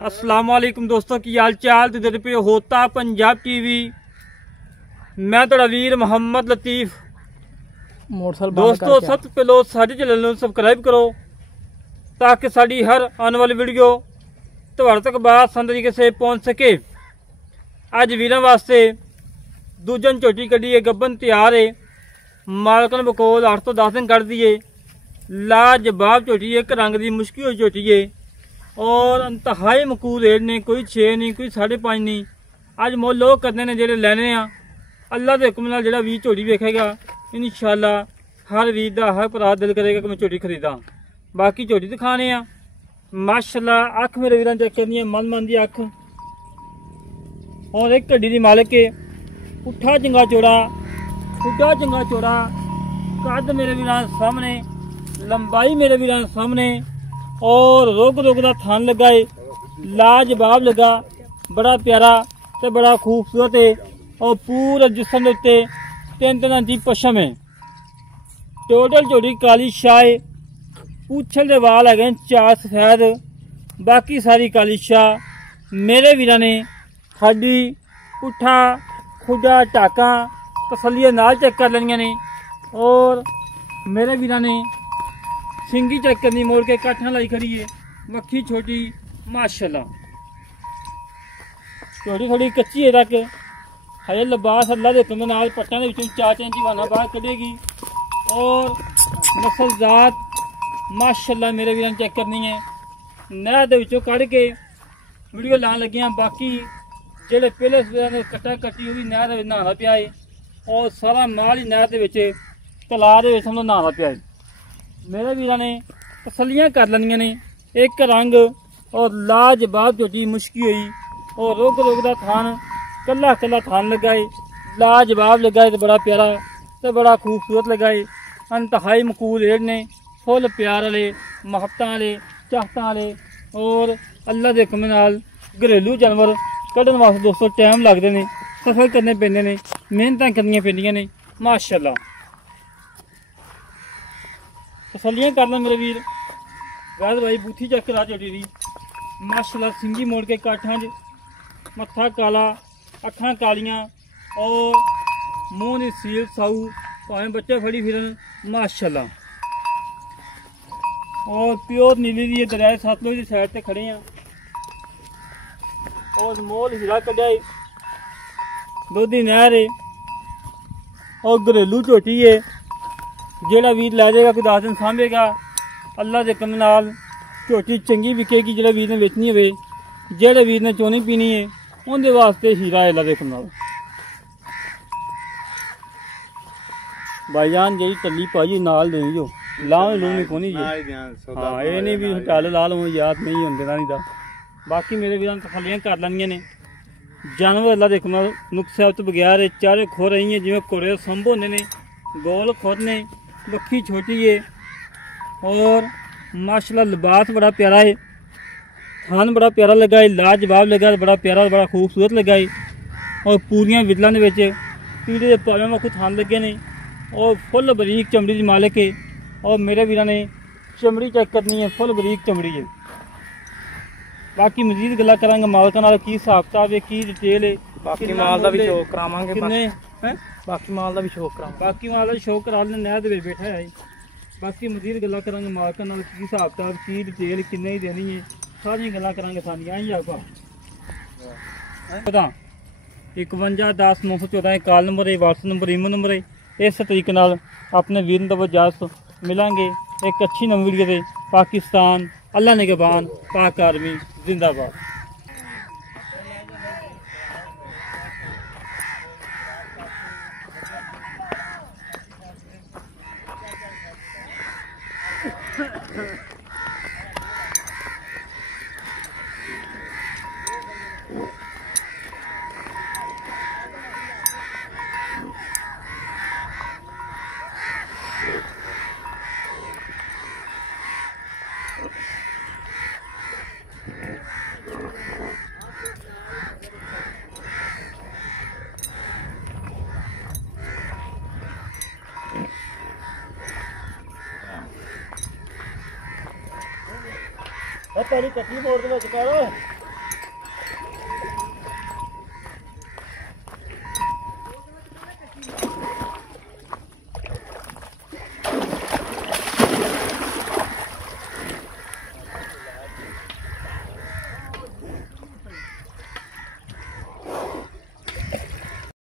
अस्सलाम वालेकुम दोस्तों की हाल चाल ते पे होता पंजाब टीवी। मैं थोड़ा वीर मोहम्मद लतीफ। दोस्तों सबसे पहले साडे चैनल नूं सबसक्राइब करो ताकि साड़ी हर आने वाली वीडियो तुहाडे तक आसान तरीके से पहुँच सके। अज वीरां वास्ते दूजन झोटी कड्डी है, गब्बन तैयार है, मालकन बकोल 8 तो 10 दिन कढ़ दी है। लाजवाब झोटी है, एक रंग की मुश्किल हुई झोटी है और इंतहाई मकूल रेट ने, कोई 6 नहीं कोई 5.5 नहीं। अज मोल लोग करते हैं जो लैने आ। अल्लाह के हुक्म नाल जिहड़ा वीर झोटी वेखेगा इंशाअल्लाह हर वीर का हर भरा दिल करेगा कि मैं झोटी खरीदा। बाकी झोटी दिखाने आ माशाअल्लाह। अख मेरे वीरां चेक करनी है, मन की अख और एक घड़ी की मालिक है। पुट्ठा चंगा चौड़ा, खुड्डा चंगा चौड़ा, कद मेरे वीरां सामने, लंबाई मेरे वीरां सामने और रुग का थान लगा है, लाजवाब लगा, बड़ा प्यारा ते बड़ा खूबसूरत है और पूरे जिस्म के उत्ते 3 इंची पशम है। टोटल झोटी काली शाह है, पूछल दे वाल है 4 सफेद, बाकी सारी काली शाह। मेरे वीरां ने हड्डी पुट्ठा खुडा टाका तसलिए नाल चेक कर लेनिया ने और मेरे वीरां ने सिंगी चेक करनी, मोड़ के काठा लाई खड़ी है। मक्खी छोटी माशाल्लाह, थोड़ी थोड़ी कच्ची है तक हजे लिबास अल्लाह के हुक्म नाल पट्टां दे विचों 4 इंच वाना बाहर कढेगी और नस्ल जात माशाल्लाह मेरे वीरां चेक करनी है। नहर दे विचों कढ़ के वीडियो लान लगे। बाकी जेडे पहले सवेर ने कट्टा कट्टी वो भी नहर दे नहाना पिया है और सारा माल ही नहर दे विच तलाब दे विच समझो नहाना पिया है। मेरे वीरां ने तसलियां कर लैनियां ने, एक रंग और लाजवाब झोटी मुश्की हुई और रुग का थान कला कला थान लगा है, लाजवाब लगा है, तो बड़ा प्यारा तो बड़ा खूबसूरत लगा है। इंतहाई मकूल रेट ने, फुल प्यार वाले, मोहब्बत वाले, चाहत वाले और अल्लाह के हुक्म नाल घरेलू जानवर कढ़न वास्ते दोस्तों टाइम लगते हैं, सफर करने पैंदे ने, मेहनत करनी पैंदियां ने माशाल्लाह। तसलियां कर लो मेरे वीर। वैद भाई बूथी चेक करा झोटी दी माशाल्लाह। सिंगी मोड़ के काठा च, मत्था काला, अखां कालियां और मूँह की सील साऊ, भावें बच्चे फड़ी फिरन माशाल्लाह। और प्योर नीली दी दरिया सतलुज की साइड से खड़े हैं और मोल हीरा कढ़िया है, दोधी नहर है और घरेलू झोटी है। जेड़ा वीर लै जाएगा कोई 10 दिन सांभेगा, अल्लाह के हुक्म नाल झोटी चंगी विकेगी। जेड़ा वीर ने बेचनी होवे, जेड़े वीर ने चोनी पीनी है उनके वास्ते हीरा है अल्लाह के हुक्म नाल। भाईजान जी टली भाजी नाल देनी जो लाव लूनी को नहीं जी। हाँ ये नहीं भी टल ला लो याद नहीं होंगे ना नहीं। बाकी मेरे वीर तसलियां कर लैनियां ने। जानवर अल्लाह के हुक्म नाल नुकसा तो बगैर चारे खुर रही है, जिवें घोड़े संभ होंदे ने, गोल खुर ने, बखी छोटी है और माशाल्लाह लिबास बड़ा प्यारा है, थान बड़ा प्यारा लगा है, लाजवाब लगा, बड़ा प्यारा बड़ा खूबसूरत लगा है और पूरियां विदलों के पीड़े के पावे वाकू थान लगे ने और फुल बरीक चमड़ी की मालिक है। और मेरे वीरां ने चमड़ी चेक करनी है, फुल बरीक चमड़ी है। बाकी मजीद गल्लां करांगे मालकां नाल, की हिसाब किताब है, की डिटेल है, बाकी माल का भी शौक करावांगे, बाकी माल का भी शौक करा, बाकी माल का शौक करा लें। नहर दे बैठा है। बाकी मजीद गल्लां करांगे मालकां नाल, की हिसाब किताब, की डिटेल किन्ने ही देनी है, सारियां गल्लां करांगे सारियां ही आपा पता। 51 10 914 कॉल नंबर है, व्हाट्सएप नंबर, ईमेल नंबर है। इस तरीके नाल अपने वीर नूं इजाजत मिलांगे एक अच्छी नवी वीडियो से। पाकिस्तान अल्लाह निगहबान, पाक आर्मी जिंदाबाद। तेरी कटनी मोड़ दे